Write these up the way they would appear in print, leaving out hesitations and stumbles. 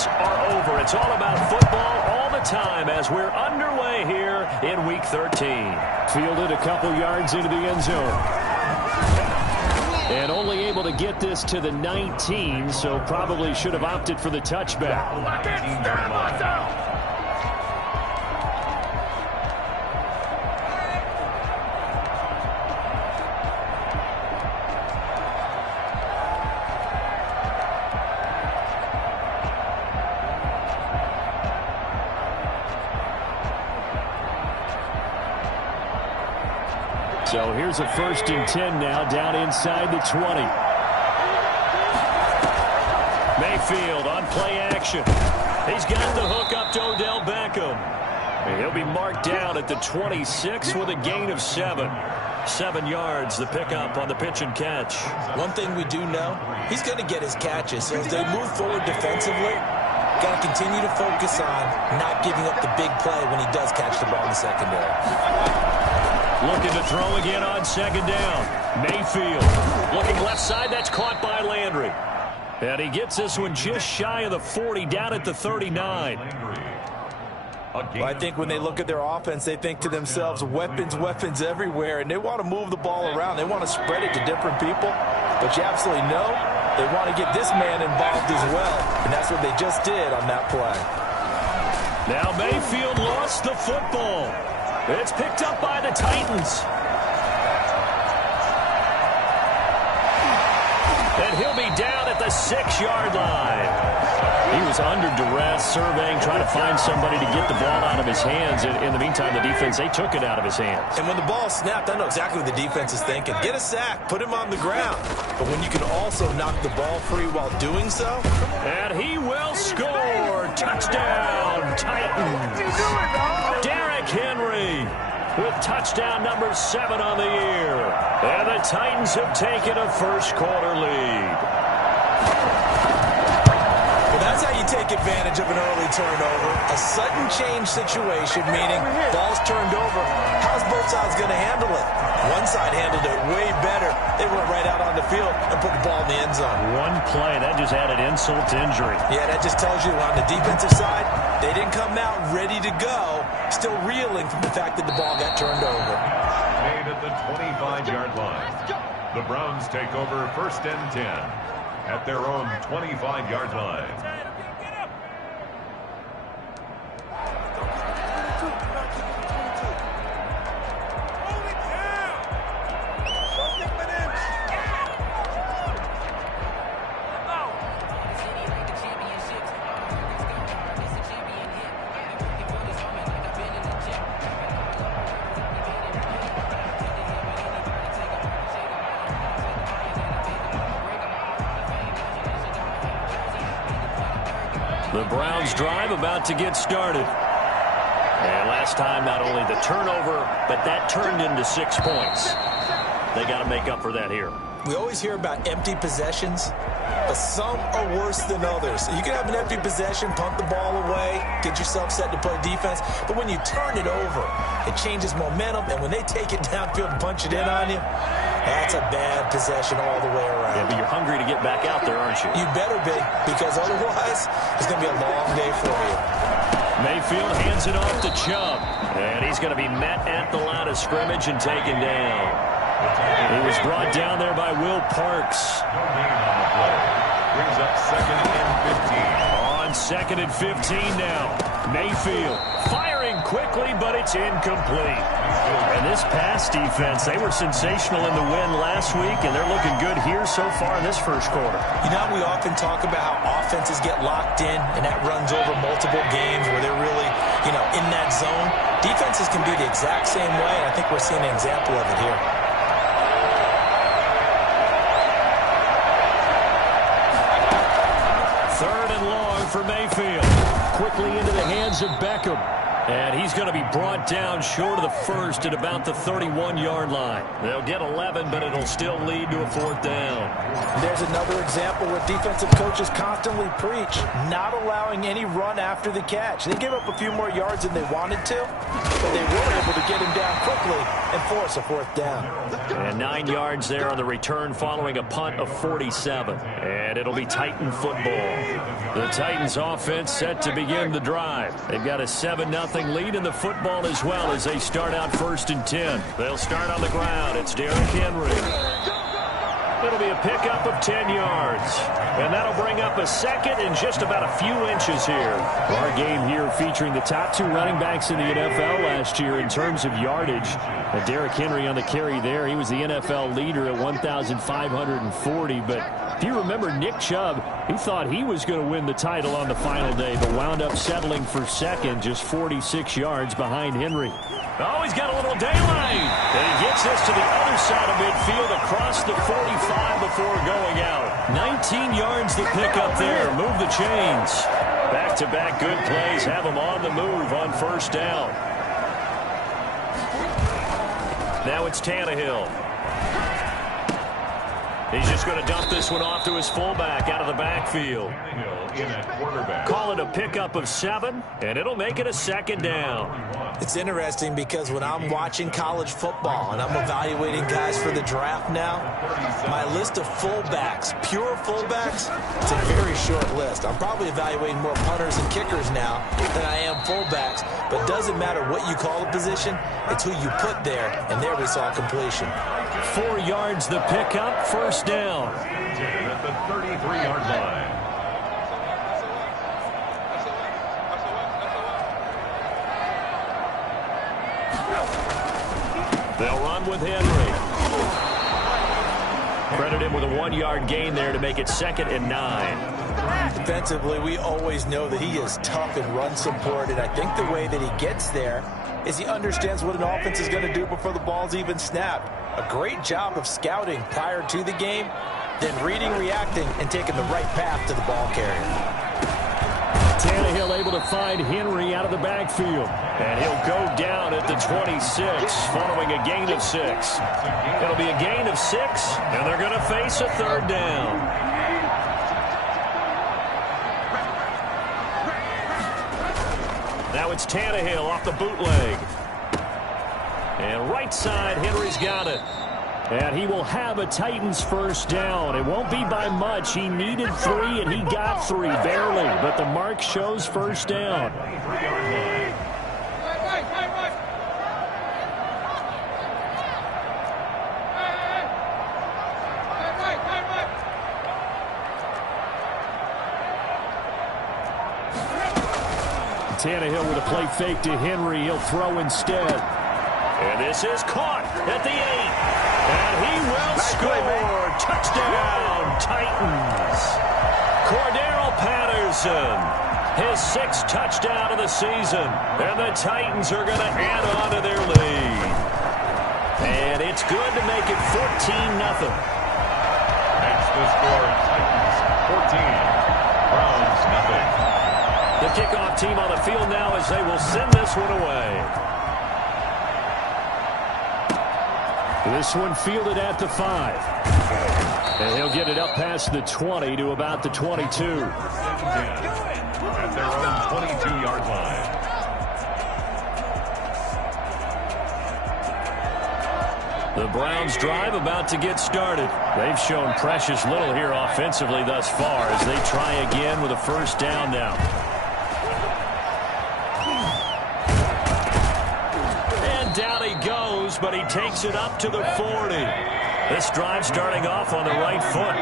games are over. It's all about football all the time as we're underway here in Week 13. Fielded a couple yards into the end zone. And only able to get this to the 19, so probably should have opted for the touchback. So here's a 1st and 10 now, down inside the 20. Mayfield on play action. He's got the hook up to Odell Beckham. And he'll be marked down at the 26 with a gain of 7. 7 yards, the pickup on the pitch and catch. One thing we do know, he's going to get his catches. So as they move forward defensively, got to continue to focus on not giving up the big play when he does catch the ball in the secondary. Looking to throw again on 2nd down. Mayfield looking left side. That's caught by Landry. And he gets this one just shy of the 40, down at the 39. Well, I think when they look at their offense, they think to themselves, weapons, weapons everywhere, and they want to move the ball around. They want to spread it to different people. But you absolutely know they want to get this man involved as well, and that's what they just did on that play. Now Mayfield lost the football. It's picked up by the Titans. And he'll be down at the 6-yard line. He was under duress, surveying, trying to find somebody to get the ball out of his hands. In the meantime, the defense, they took it out of his hands. And when the ball snapped, I know exactly what the defense is thinking. Get a sack, put him on the ground. But when you can also knock the ball free while doing so. And he will score. Touchdown, Titans. Derrick Henry with touchdown number 7 on the year. And the Titans have taken a first-quarter lead. Well, that's how you take advantage of an early turnover. A sudden change situation, meaning ball's turned over. How's both sides going to handle it? One side handled it way better. They went right out on the field and put the ball in the end zone. One play, that just added insult to injury. Yeah, that just tells you on the defensive side, they didn't come out ready to go, still reeling from the fact that the ball got turned over. Made at the 25-yard line. The Browns take over 1st and 10 at their own 25-yard line. The Browns drive about to get started. And last time, not only the turnover, but that turned into 6 points. They got to make up for that here. We always hear about empty possessions, but some are worse than others. You can have an empty possession, punt the ball away, get yourself set to play defense, but when you turn it over, it changes momentum, and when they take it downfield and punch it in on you, that's a bad possession all the way around. Yeah, but you're hungry to get back out there, aren't you? You better be, because otherwise, it's going to be a long day for you. Mayfield hands it off to Chubb, and he's going to be met at the line of scrimmage and taken down. He was brought down there by Will Parks. Brings up 2nd and 15. On 2nd and 15 now. Mayfield firing quickly, but it's incomplete. And this pass defense, they were sensational in the win last week, and they're looking good here so far in this first quarter. You know, we often talk about how offenses get locked in, and that runs over multiple games where they're really, in that zone. Defenses can be the exact same way, and I think we're seeing an example of it here. For Mayfield. Quickly into the hands of Beckham. And he's going to be brought down short of the first at about the 31-yard line. They'll get 11, but it'll still lead to a 4th down. There's another example where defensive coaches constantly preach, not allowing any run after the catch. They gave up a few more yards than they wanted to, but they were able to get him down quickly and force a fourth down. And 9 yards there on the return following a punt of 47. And it'll be Titan football. The Titans offense set to begin the drive. They've got a 7-0 lead in the football as well as they start out 1st and 10. They'll start on the ground. It's Derrick Henry. It'll be a pickup of 10 yards. And that'll bring up a second and just about a few inches here. Our game here featuring the top 2 running backs in the NFL last year in terms of yardage. And Derrick Henry on the carry there. He was the NFL leader at 1,540. But if you remember Nick Chubb, he thought he was going to win the title on the final day, but wound up settling for second, just 46 yards behind Henry. Oh, he's got a little daylight. And he gets this to the other side of midfield across the 45 before going out. 19 yards to pick up there. Move the chains. Back-to-back good plays have him on the move on 1st down. Now it's Tannehill. He's just going to dump this one off to his fullback out of the backfield. Call it a pickup of 7, and it'll make it a 2nd down. It's interesting because when I'm watching college football and I'm evaluating guys for the draft now, my list of fullbacks, pure fullbacks, it's a very short list. I'm probably evaluating more punters and kickers now than I am fullbacks, but it doesn't matter what you call the position, it's who you put there, and there we saw completion. 4 yards the pickup, 1st down. At the 33-yard line. They'll run with Henry. Credit him with a 1-yard gain there to make it 2nd and 9. Defensively, we always know that he is tough in run support, and I think the way that he gets there is he understands what an offense is going to do before the ball's even snapped. A great job of scouting prior to the game, then reading, reacting, and taking the right path to the ball carrier. Tannehill able to find Henry out of the backfield. And he'll go down at the 26 following a gain of 6. It'll be a gain of 6, and they're going to face a 3rd down. Now it's Tannehill off the bootleg. And right side, Henry's got it. And he will have a Titans 1st down. It won't be by much. He needed 3, and he got 3, barely. But the mark shows 1st down. Tannehill with a play fake to Henry. He'll throw instead. And this is caught at the 8. And he will score. Touchdown, Titans. Cordero Patterson, his 6th touchdown of the season. And the Titans are going to add on to their lead. And it's good to make it 14-0. That's the score. Titans 14. Browns nothing. The kickoff team on the field now as they will send this one away. This one fielded at the 5. And he'll get it up past the 20 to about the 22. At their own 22-yard line. The Browns drive about to get started. They've shown precious little here offensively thus far as they try again with a 1st down now. And down he goes, but he takes it up to the 40. This drive starting off on the right foot,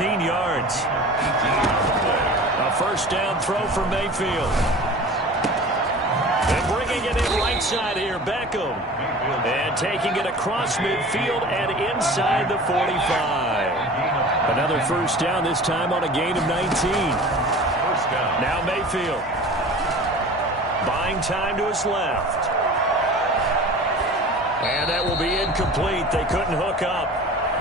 18 yards. A 1st down throw for Mayfield. And bringing it in right side here, Beckham. And taking it across midfield and inside the 45. Another 1st down, this time on a gain of 19. 1st down. Now Mayfield. Buying time to his left. And that will be incomplete. They couldn't hook up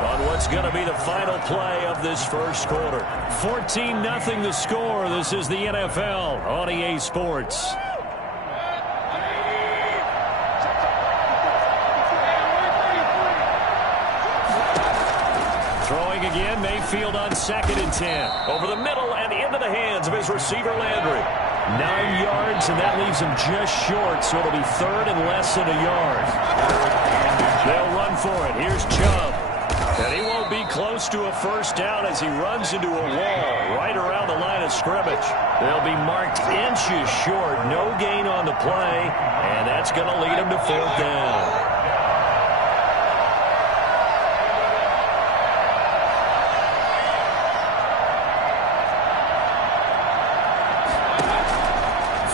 on what's going to be the final play of this 1st quarter. 14-0 the score. This is the NFL on EA Sports. Throwing again, Mayfield on 2nd and 10. Over the middle and into the hands of his receiver, Landry. 9 yards, and that leaves him just short, so it'll be 3rd and less than a yard. They'll run for it. Here's Chubb. And he won't be close to a first down as he runs into a wall right around the line of scrimmage. They'll be marked inches short. No gain on the play, and that's going to lead him to fourth down.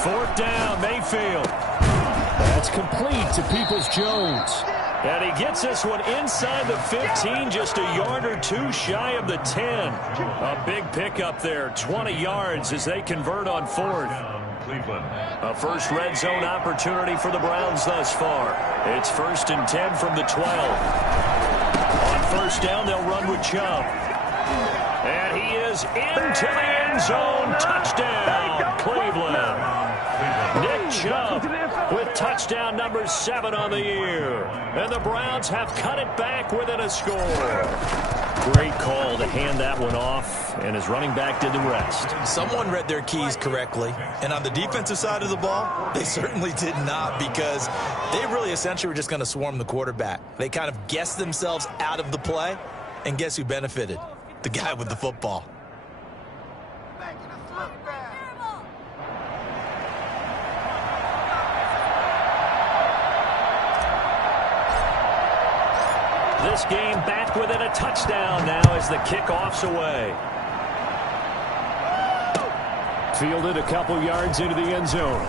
Fourth down, Mayfield. That's complete to Peoples-Jones. And he gets this one inside the 15, just a yard or two shy of the 10. A big pickup there, 20 yards as they convert on fourth. Cleveland. A first red zone opportunity for the Browns thus far. It's 1st and 10 from the 12. On first down, they'll run with Chubb. And he is into the end zone. Touchdown, Cleveland. Nick Chubb with touchdown number 7 on the year. And the Browns have cut it back within a score. Great call to hand that one off, and his running back did the rest. Someone read their keys correctly, and on the defensive side of the ball, they certainly did not, because they really essentially were just going to swarm the quarterback. They kind of guessed themselves out of the play, and guess who benefited? The guy with the football. This game back within a touchdown now as the kickoff's away. Fielded a couple yards into the end zone.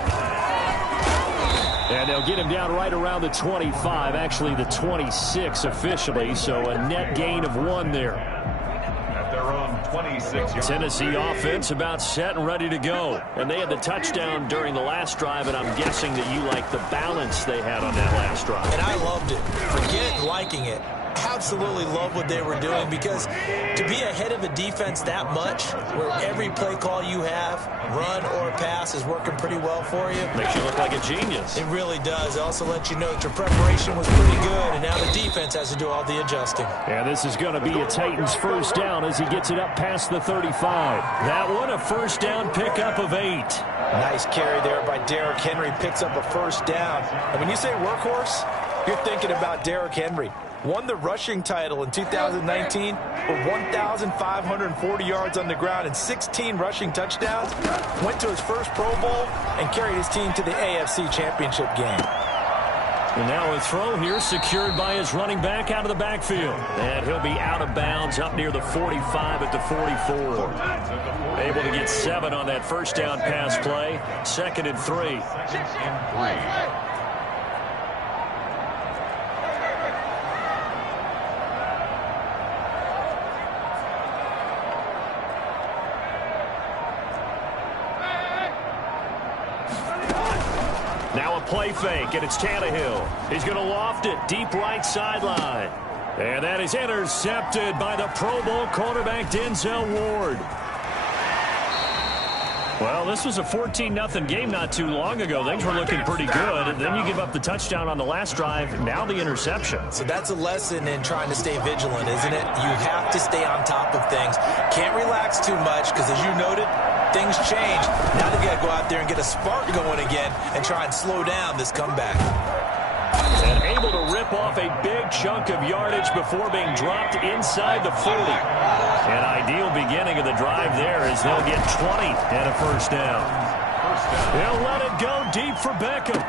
And they'll get him down right around the 25, actually the 26 officially, so a net gain of 1 there. At their own 26 yards. Tennessee offense about set and ready to go. And they had the touchdown during the last drive, and I'm guessing that you like the balance they had on that last drive. And I loved it. Forget liking it. Absolutely love what they were doing, because to be ahead of a defense that much, where every play call you have, run or pass, is working pretty well for you. Makes you look like a genius. It really does. It also lets you know that your preparation was pretty good, and now the defense has to do all the adjusting. And this is going to be a Titans first down as he gets it up past the 35. That one a first down pickup of 8. Nice carry there by Derrick Henry. Picks up a first down. And when you say workhorse, you're thinking about Derrick Henry. Won the rushing title in 2019 with 1,540 yards on the ground and 16 rushing touchdowns. Went to his first Pro Bowl and carried his team to the AFC Championship game. And now a throw here secured by his running back out of the backfield. And he'll be out of bounds up near the 45 at the 44. Able to get 7 on that first down pass play. 2nd and 3. Now a play fake, and it's Tannehill. He's going to loft it deep right sideline. And that is intercepted by the Pro Bowl cornerback Denzel Ward. Well, this was a 14-0 game not too long ago. Things were looking pretty good. And then you give up the touchdown on the last drive. Now the interception. So that's a lesson in trying to stay vigilant, isn't it? You have to stay on top of things. Can't relax too much, because as you noted, things change. Now they've got to go out there and get a spark going again and try and slow down this comeback. And able to rip off a big chunk of yardage before being dropped inside the 40. An ideal beginning of the drive there as they'll get 20 and a first down. They'll let it go deep for Beckham.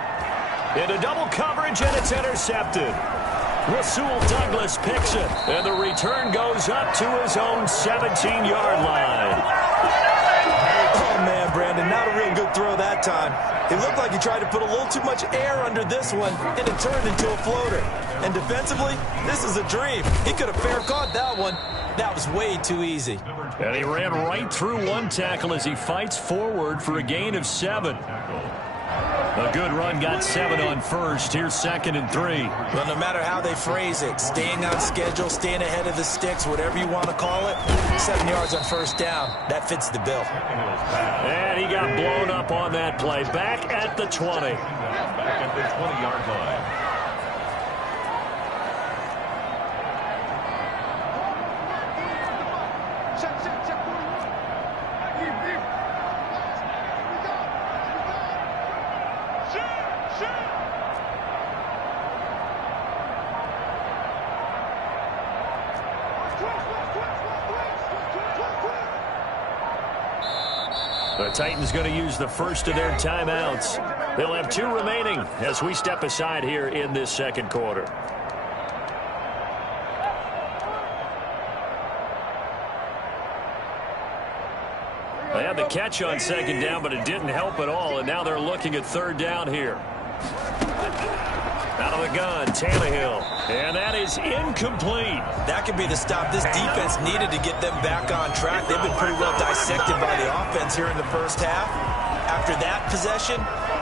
Into double coverage, and it's intercepted. Rasul Douglas picks it, and the return goes up to his own 17-yard line. Oh, man, Brandon, not a real good throw that time. It looked like he tried to put a little too much air under this one, and it turned into a floater. And defensively, this is a dream. He could have fair caught that one. That was way too easy. And he ran right through one tackle as he fights forward for a gain of 7. A good run got 7 on first. Here's 2nd and 3. Well, no matter how they phrase it, staying on schedule, staying ahead of the sticks, whatever you want to call it, 7 yards on first down, that fits the bill. And he got blown up on that play. Back at the 20. Back at the 20-yard line. The Titans going to use the first of their timeouts. They'll have 2 remaining as we step aside here in this second quarter. They had the catch on second down, but it didn't help at all, and now they're looking at third down here. Out of the gun, Tannehill. And that is incomplete. That could be the stop this defense needed to get them back on track. They've been pretty well dissected by the offense here in the first half. After that possession,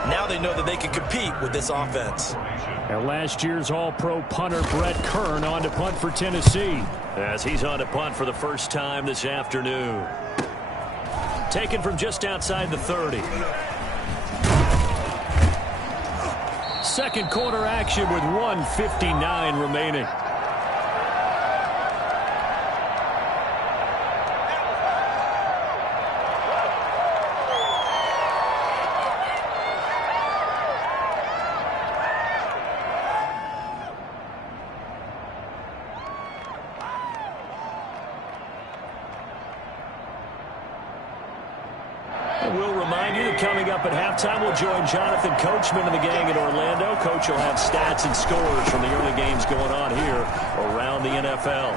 now they know that they can compete with this offense. And last year's All-Pro punter Brett Kern on to punt for Tennessee. As he's on to punt for the first time this afternoon. Taken from just outside the 30. Second quarter action with 1:59 remaining. We'll remind you that coming up at halftime, we'll join Jonathan Coachman and the gang in Orlando. Coach will have stats and scores from the early games going on here around the NFL.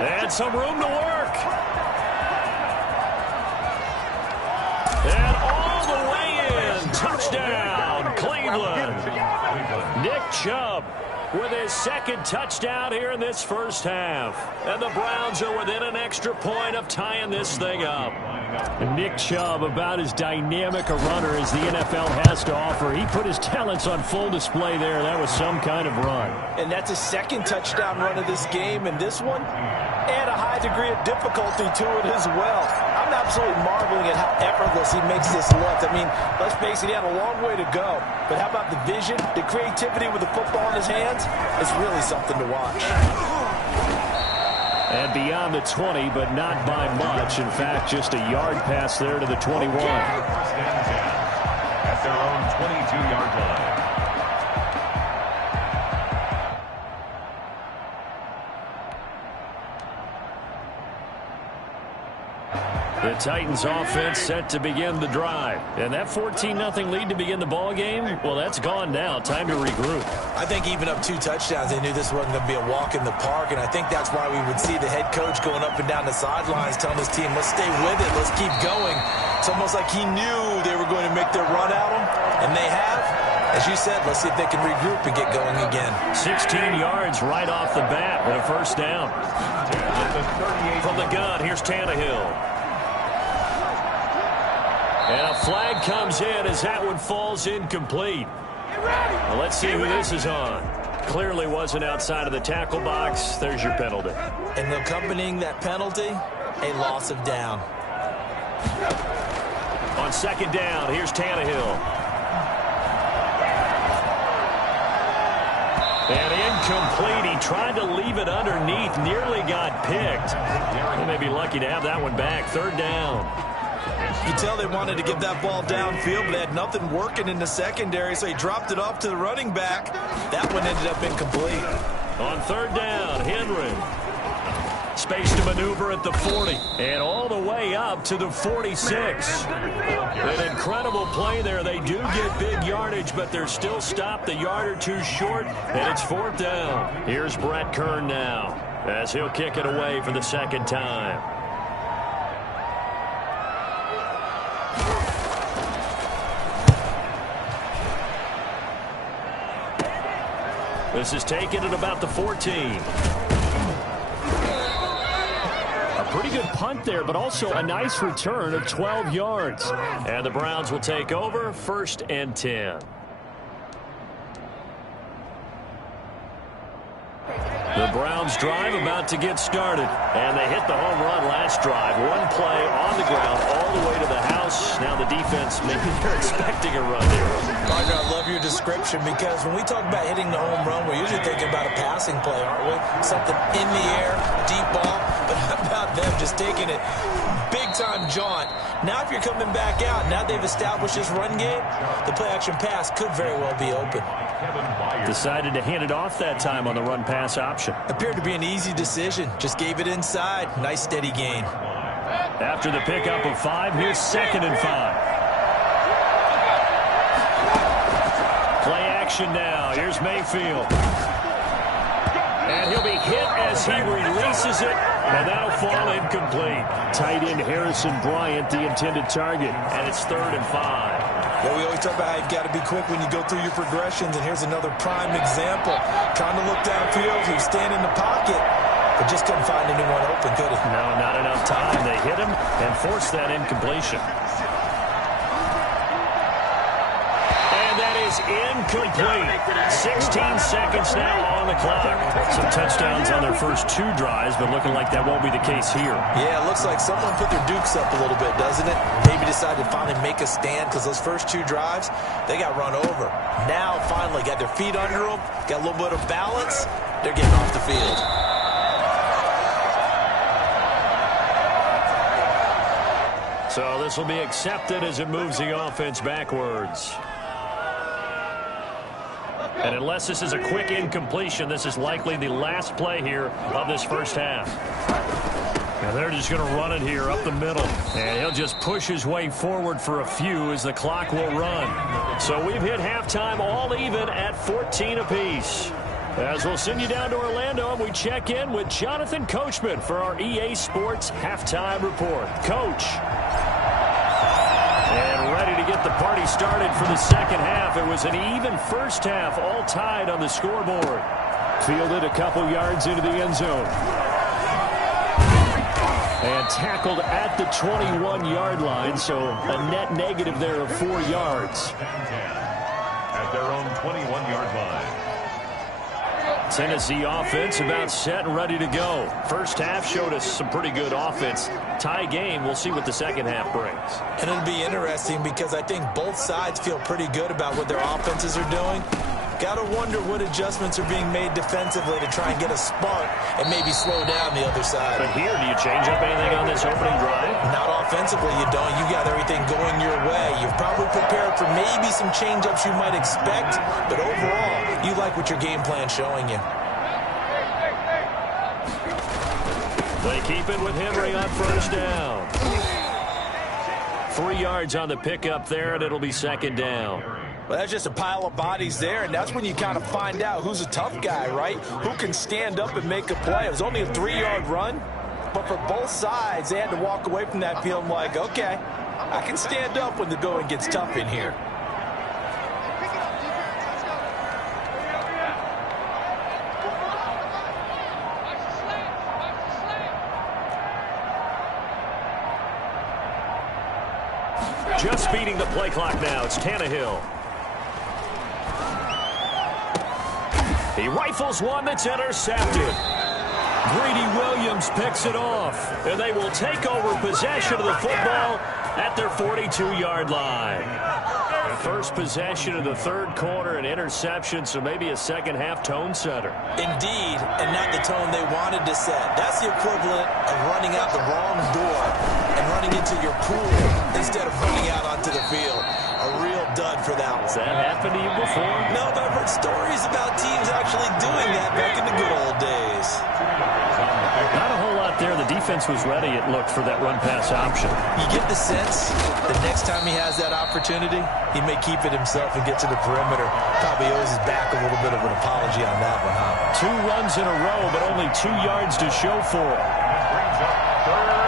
And some room to work. And all the way in. Touchdown, Cleveland. Nick Chubb with his second touchdown here in this first half. And the Browns are within an extra point of tying this thing up. And Nick Chubb, about as dynamic a runner as the NFL has to offer. He put his talents on full display there. That was some kind of run. And that's his second touchdown run of this game, and this one, and a high degree of difficulty to it as well. I'm absolutely marveling at how effortless he makes this look. I mean, let's face it, he had a long way to go. But how about the vision, the creativity with the football in his hands? It's really something to watch. And beyond the 20, but not by much. In fact, just a yard pass there to the 21. At their own 22-yard line. The Titans offense set to begin the drive. And that 14-0 lead to begin the ball game, well, that's gone now. Time to regroup. I think even up 2 touchdowns, they knew this wasn't going to be a walk in the park, and I think that's why we would see the head coach going up and down the sidelines telling his team, let's stay with it, let's keep going. It's almost like he knew they were going to make their run at him, and they have. As you said, let's see if they can regroup and get going again. 16 yards right off the bat and a first down. From the gun, here's Tannehill. And a flag comes in as that one falls incomplete. Well, let's see who this is on. Clearly wasn't outside of the tackle box. There's your penalty. And accompanying that penalty, a loss of down. On second down, here's Tannehill. And incomplete. He tried to leave it underneath. Nearly got picked. They may be lucky to have that one back. Third down. You tell they wanted to get that ball downfield, but they had nothing working in the secondary, so he dropped it off to the running back. That one ended up incomplete. On third down, Henry. Space to maneuver at the 40. And all the way up to the 46. An incredible play there. They do get big yardage, but they're still stopped a yard or two short, and it's fourth down. Here's Brett Kern now, as he'll kick it away for the second time. This is taken at about the 14. A pretty good punt there, but also a nice return of 12 yards. And the Browns will take over, 1st and 10. The Browns drive about to get started. And they hit the home run last drive. One play on the ground all the way to the house. Now the defense, maybe they're expecting a run here. Partner, I love your description, because when we talk about hitting the home run, we're usually thinking about a passing play, aren't we? Something in the air, deep ball. But how about them just taking it big-time jaunt? Now if you're coming back out, now they've established this run game, the play-action pass could very well be open. Decided to hand it off that time on the run-pass option. Appeared to be an easy decision. Just gave it inside. Nice steady gain. After the pickup of 5, here's 2nd and 5. Play action now. Here's Mayfield. And he'll be hit as he releases it, and that'll fall incomplete. Tight end Harrison Bryant, the intended target, and it's 3rd and 5. Yeah, we always talk about how you've got to be quick when you go through your progressions, and here's another prime example. Trying to look downfield, he was standing in the pocket, but just couldn't find anyone open, could he? No, not enough time. They hit him and forced that incompletion. Is incomplete. 16 seconds now on the clock. Some touchdowns on their first 2 drives, but looking like that won't be the case here. Yeah, it looks like someone put their dukes up a little bit, doesn't it? Maybe decided to finally make a stand because those first 2 drives, they got run over. Now, finally, got their feet under them, got a little bit of balance. They're getting off the field. So this will be accepted as it moves the offense backwards. And unless this is a quick incompletion, this is likely the last play here of this first half. And they're just going to run it here up the middle. And he'll just push his way forward for a few as the clock will run. So we've hit halftime all even at 14 apiece. As we'll send you down to Orlando, and we check in with Jonathan Coachman for our EA Sports Halftime Report. Coach. And ready to get the party started for the second half. It was an even first half, all tied on the scoreboard. Fielded a couple yards into the end zone. And tackled at the 21-yard line, so a net negative there of 4 yards. At their own 21-yard line. Tennessee offense about set and ready to go. First half showed us some pretty good offense. Tie game. We'll see what the second half brings. And it'll be interesting because I think both sides feel pretty good about what their offenses are doing. Got to wonder what adjustments are being made defensively to try and get a spark and maybe slow down the other side. But here, do you change up anything on this opening drive? Not offensively, you don't. You got everything going your way. You've probably prepared for maybe some change-ups you might expect, but overall, you like what your game plan's showing you. They keep it with Henry on first down. 3 yards on the pickup there, and it'll be second down. Well, that's just a pile of bodies there, and that's when you kind of find out who's a tough guy, right? Who can stand up and make a play. It was only a 3-yard run, but for both sides, they had to walk away from that feeling like, okay, I can stand up when the going gets tough in here. Just beating the play clock now. It's Tannehill. He rifles one that's intercepted. Greedy Williams picks it off, and they will take over possession of the football at their 42-yard line. First possession of the third quarter, an interception, so maybe a second-half tone setter. Indeed, and not the tone they wanted to set. That's the equivalent of running out the wrong door and running into your pool instead of running out onto the field. A real dud for that one. Has that happened to you before? No, but I've heard stories about teams actually doing that back in the good old days. Not a whole lot there. The defense was ready, it looked, for that run-pass option. You get the sense that next time he has that opportunity, he may keep it himself and get to the perimeter. Probably owes his back a little bit of an apology on that one, huh? 2 runs in a row, but only 2 yards to show for it. Brings up third down.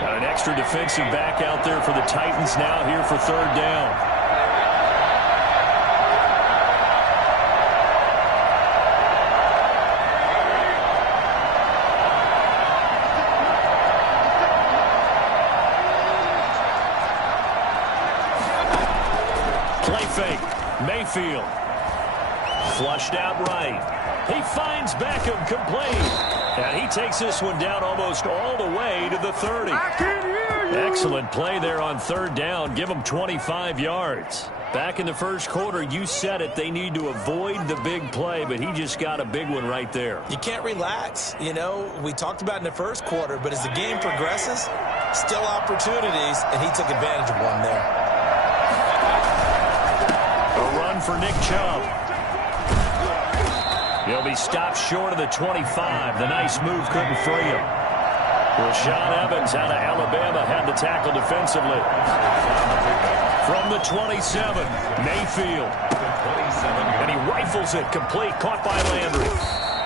Got an extra defensive back out there for the Titans now here for third down. Play fake. Mayfield. Flushed out right. He finds Beckham complete. And he takes this one down almost all the way to the 30. Excellent play there on third down. Give them 25 yards. Back in the first quarter, you said it. They need to avoid the big play, but he just got a big one right there. You can't relax. You know, we talked about in the first quarter, but as the game progresses, still opportunities, and he took advantage of one there. A run for Nick Chubb. He'll be stopped short of the 25. The nice move couldn't free him. Rashaan Evans out of Alabama had the tackle defensively. From the 27, Mayfield. And he rifles it complete, caught by Landry.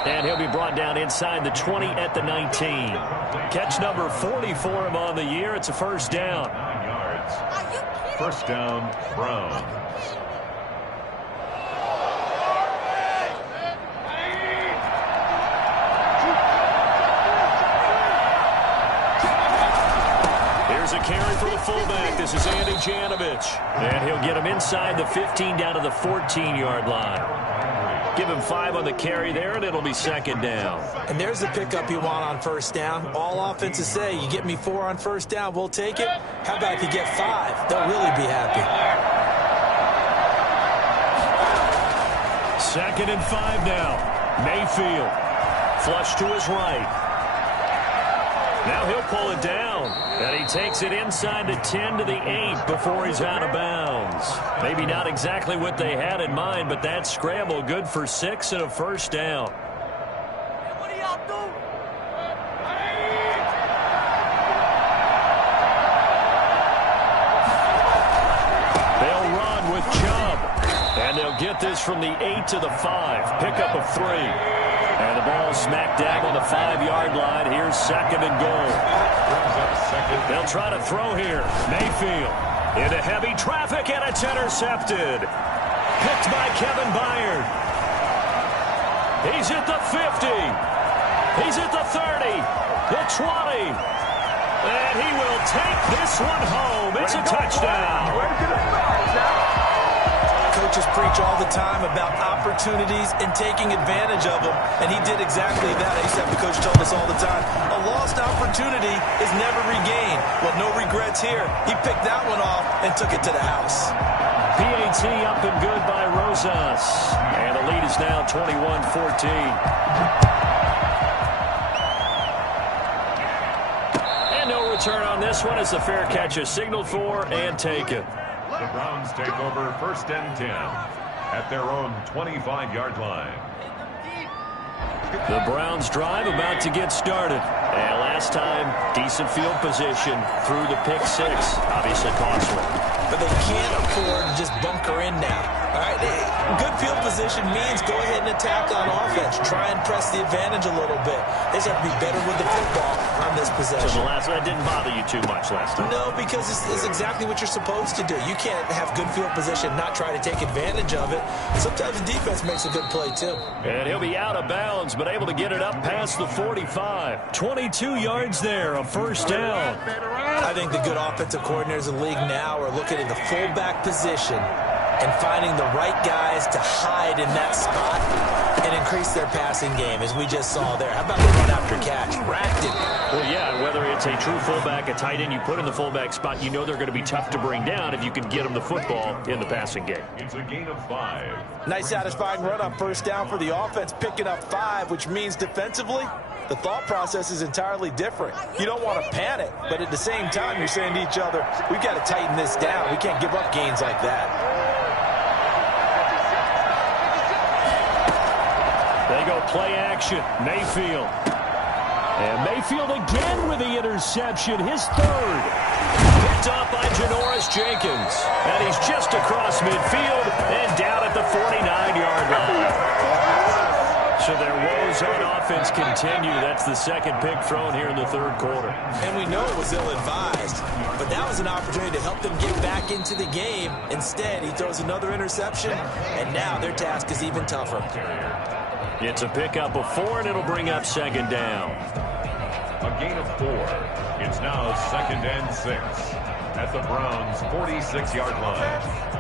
And he'll be brought down inside the 20 at the 19. Catch number 40 for him on the year. It's a first down. 9 yards. First down, Browns. Here's a carry for the fullback. This is Andy Janovich. And he'll get him inside the 15 down to the 14-yard line. Give him 5 on the carry there, and it'll be second down. And there's the pickup you want on first down. All offenses say, you get me 4 on first down, we'll take it. How about if you get 5? They'll really be happy. Second and 5 now. Mayfield. Flush to his right. Now he'll pull it down. And he takes it inside the 10 to the 8 before he's out of bounds. Maybe not exactly what they had in mind, but that scramble good for 6 and a first down. What do y'all do? They'll run with Chubb. And they'll get this from the 8 to the 5. Pickup of 3. And the ball smack dab on the 5-yard line. Here's second and goal. They'll try to throw here. Mayfield into heavy traffic, and it's intercepted. Picked by Kevin Byard. He's at the 50. He's at the 30. The 20. And he will take this one home. It's a touchdown. Coaches preach all the time about opportunities and taking advantage of them, and he did exactly that. I used to have the coach tell us all the time, a lost opportunity is never regained. Well, no regrets here. He picked that one off and took it to the house. PAT up and good by Rosas. And the lead is now 21-14. And no return on this one as the fair catch is signaled for and taken. The Browns take over first and 10 at their own 25-yard line. The Browns drive about to get started. And last time, decent field position through the pick 6. Obviously costly. But they can't afford to just bunker in now. All right, good field position means go ahead and attack on offense. Try and press the advantage a little bit. They just have to be better with the football on this possession. So the last one didn't bother you too much last time? No, because it's exactly what you're supposed to do. You can't have good field position, not try to take advantage of it. Sometimes the defense makes a good play, too. And he'll be out of bounds, but able to get it up past the 45. 22 yards there, a first down. I think the good offensive coordinators in the league now are looking at the fullback position and finding the right guys to hide in that spot and increase their passing game, as we just saw there. How about the run after catch? Racked it. Well, yeah, whether it's a true fullback, a tight end you put in the fullback spot, you know they're going to be tough to bring down if you can get them the football in the passing game. It's a gain of 5. Nice satisfying run on first down for the offense, picking up 5, which means defensively, the thought process is entirely different. You don't want to panic, but at the same time, you're saying to each other, we've got to tighten this down. We can't give up gains like that. They go play action. Mayfield. And Mayfield again with the interception. His third. Picked off by Janoris Jenkins. And he's just across midfield and down at the 49-yard line. So their woes on offense continue. That's the second pick thrown here in the third quarter. And we know it was ill-advised, but that was an opportunity to help them get back into the game. Instead, he throws another interception, and now their task is even tougher. It's a pickup of 4, and it'll bring up second down. A gain of 4. It's now second and 6 at the Browns' 46-yard line.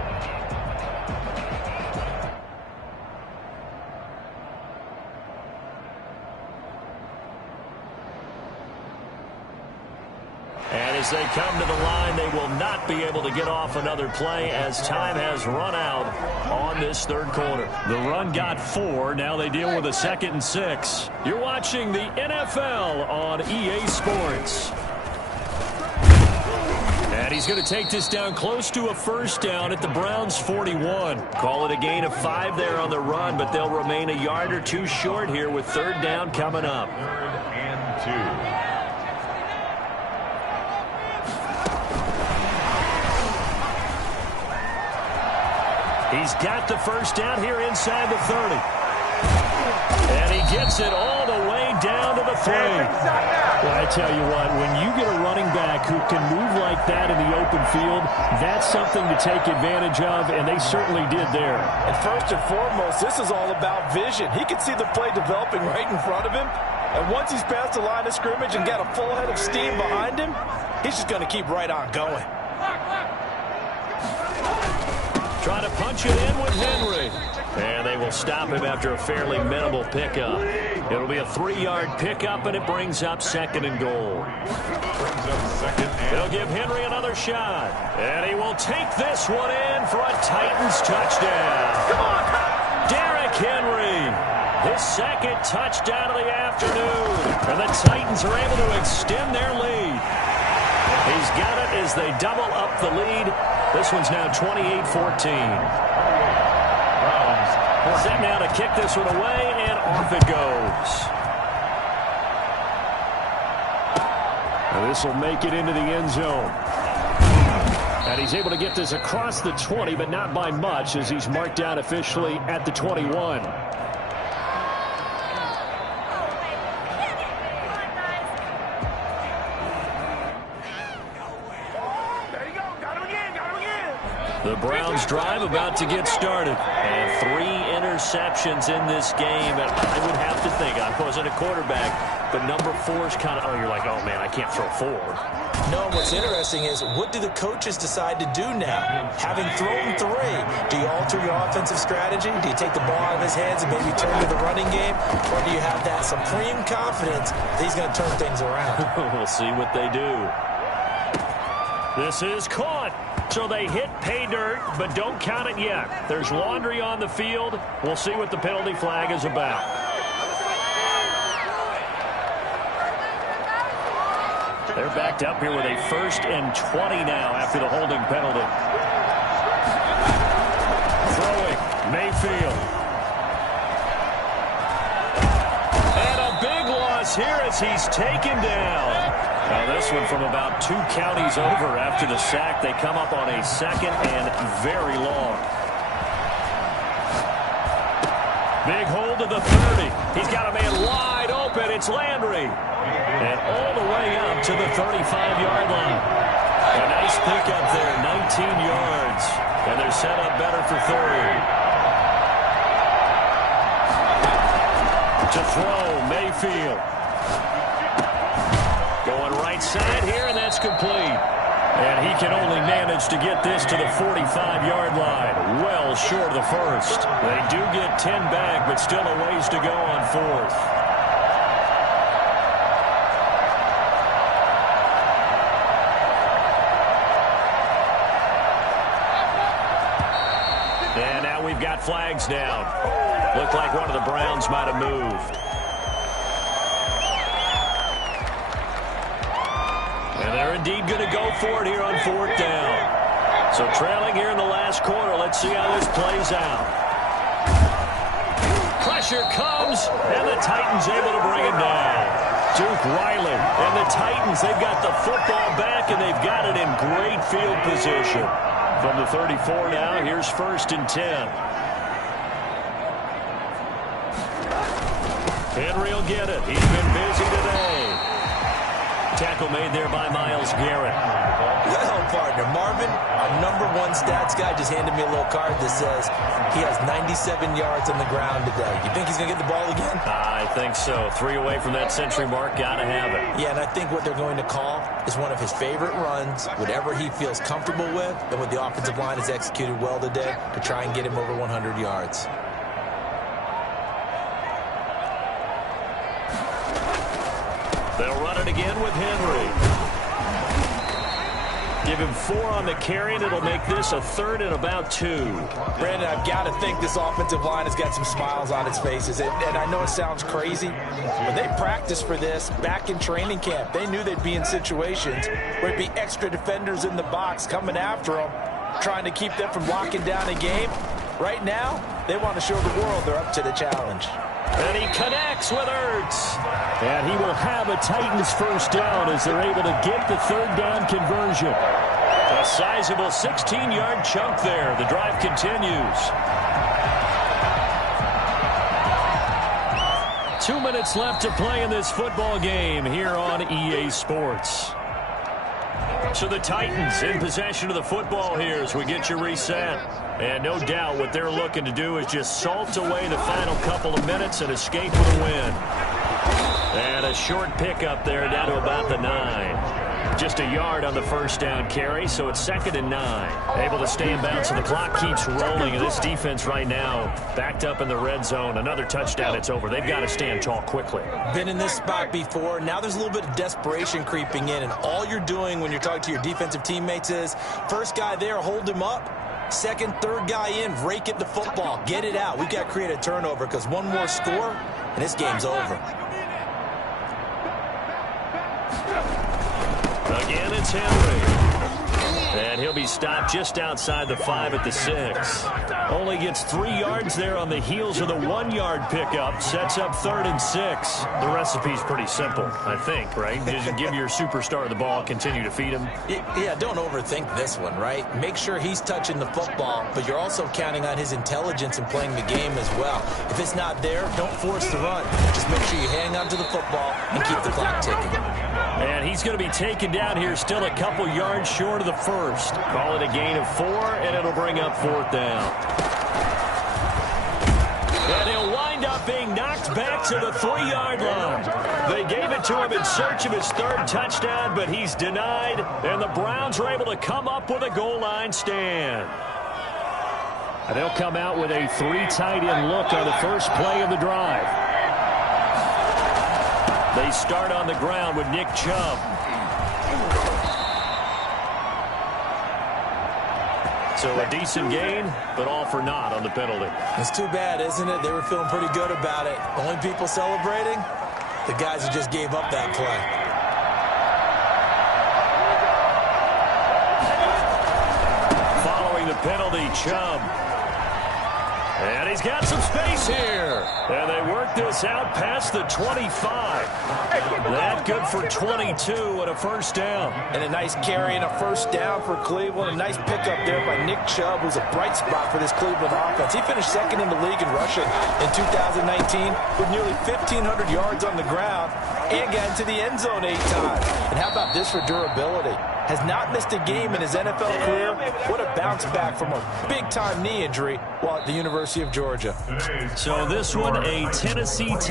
And as they come to the line, they will not be able to get off another play as time has run out on this third quarter. The run got 4. Now they deal with a second and 6. You're watching the NFL on EA Sports. And he's going to take this down close to a first down at the Browns' 41. Call it a gain of 5 there on the run, but they'll remain a yard or two short here with third down coming up. 3rd and 2. He's got the first down here inside the 30. And he gets it all the way down to the 3. Well, I tell you what, when you get a running back who can move like that in the open field, that's something to take advantage of, and they certainly did there. And first and foremost, this is all about vision. He can see the play developing right in front of him, and once he's past the line of scrimmage and got a full head of steam behind him, he's just going to keep right on going. Trying to punch it in with Henry. And they will stop him after a fairly minimal pickup. It'll be a 3-yard pickup, and it brings up 2nd and goal. They'll give Henry another shot. And he will take this one in for a Titans touchdown. Come on! Derrick Henry, his 2nd touchdown of the afternoon. And the Titans are able to extend their lead. He's got it as they double up the lead. This one's now 28-14. Set now to kick this one away, and off it goes. And this will make it into the end zone. And he's able to get this across the 20, but not by much, as he's marked down officially at the 21. The Browns drive about to get started. And 3 interceptions in this game. And I would have to think, I wasn't a quarterback, but number 4 is kind of, you're like, oh, man, I can't throw 4. No, what's interesting is, what do the coaches decide to do now? Having thrown 3, do you alter your offensive strategy? Do you take the ball out of his hands and maybe turn to the running game? Or do you have that supreme confidence that he's going to turn things around? We'll see what they do. This is caught. So they hit pay dirt, but don't count it yet. There's laundry on the field. We'll see what the penalty flag is about. They're backed up here with a 1st and 20 now after the holding penalty. Throwing, Mayfield. And a big loss here as he's taken down. Now this one from about 2 counties over after the sack. They come up on a 2nd and very long. Big hold to the 30. He's got a man wide open. It's Landry. And all the way up to the 35-yard line. A nice pickup there, 19 yards. And they're set up better for 3rd. To throw, Mayfield. Going right side here, and that's complete. And he can only manage to get this to the 45-yard line. Well short of the 1st. They do get 10 back, but still a ways to go on 4th. And now we've got flags down. Looked like one of the Browns might have moved. And they're indeed going to go for it here on 4th down. So trailing here in the last quarter. Let's see how this plays out. Pressure comes, and the Titans able to bring it down. Duke Riley and the Titans, they've got the football back, and they've got it in great field position. From the 34 now, here's 1st and 10. Henry will get it. He's been busy today. Tackle made there by Myles Garrett. Well, partner, Marvin, our #1 stats guy just handed me a little card that says he has 97 yards on the ground today. You think he's going to get the ball again? I think so. 3 away from that century mark. Got to have it. Yeah, and I think what they're going to call is one of his favorite runs, whatever he feels comfortable with, and what the offensive line has executed well today to try and get him over 100 yards. They'll run it again with Henry. Give him 4 on the carry, and it'll make this a 3rd and about 2. Brandon, I've got to think this offensive line has got some smiles on its faces. And I know it sounds crazy, but they practiced for this back in training camp. They knew they'd be in situations where there'd be extra defenders in the box coming after them, trying to keep them from locking down a game. Right now, they want to show the world they're up to the challenge. And he connects with Ertz. And he will have a Titans first down as they're able to get the 3rd down conversion. A sizable 16-yard chunk there. The drive continues. 2 minutes left to play in this football game here on EA Sports. So the Titans in possession of the football here as we get you reset. And no doubt what they're looking to do is just salt away the final couple of minutes and escape with a win. And a short pickup there down to about the 9. Just a yard on the first down carry, so it's 2nd and 9. Able to stay in bounds, and the clock keeps rolling. And this defense right now backed up in the red zone. Another touchdown, it's over. They've got to stand tall quickly. Been in this spot before. Now there's a little bit of desperation creeping in, and all you're doing when you're talking to your defensive teammates is first guy there, hold him up. Second, third guy in, rake at the football. Get it out. We've got to create a turnover because one more score, and this game's over. Again, it's Henry. And he'll be stopped just outside the 5 at the 6. Only gets 3 yards there on the heels of the 1-yard pickup. Sets up 3rd and 6. The recipe's pretty simple, I think, right? Just give your superstar the ball, continue to feed him. Yeah, don't overthink this one, right? Make sure he's touching the football, but you're also counting on his intelligence in playing the game as well. If it's not there, don't force the run. Just make sure you hang on to the football and keep the clock ticking. And he's going to be taken down here still a couple yards short of the first. Call it a gain of 4, and it'll bring up 4th down. And he'll wind up being knocked back to the 3-yard line. They gave it to him in search of his 3rd touchdown, but he's denied, and the Browns are able to come up with a goal line stand. And they'll come out with a 3 tight end look on the first play of the drive. They start on the ground with Nick Chubb. So a decent gain, but all for naught on the penalty. It's too bad, isn't it? They were feeling pretty good about it. Only people celebrating? The guys who just gave up that play. Following the penalty, Chubb. And he's got some space here. And they work this out past the 25. That good for 22 and a first down. And a nice carry and a first down for Cleveland. A nice pickup there by Nick Chubb, who's a bright spot for this Cleveland offense. He finished 2nd in the league in rushing in 2019 with nearly 1,500 yards on the ground and got into the end zone 8 times. And how about this for durability? Has not missed a game in his NFL career. What a bounce back from a big-time knee injury while at the University of Georgia. So this one, a Tennessee Titans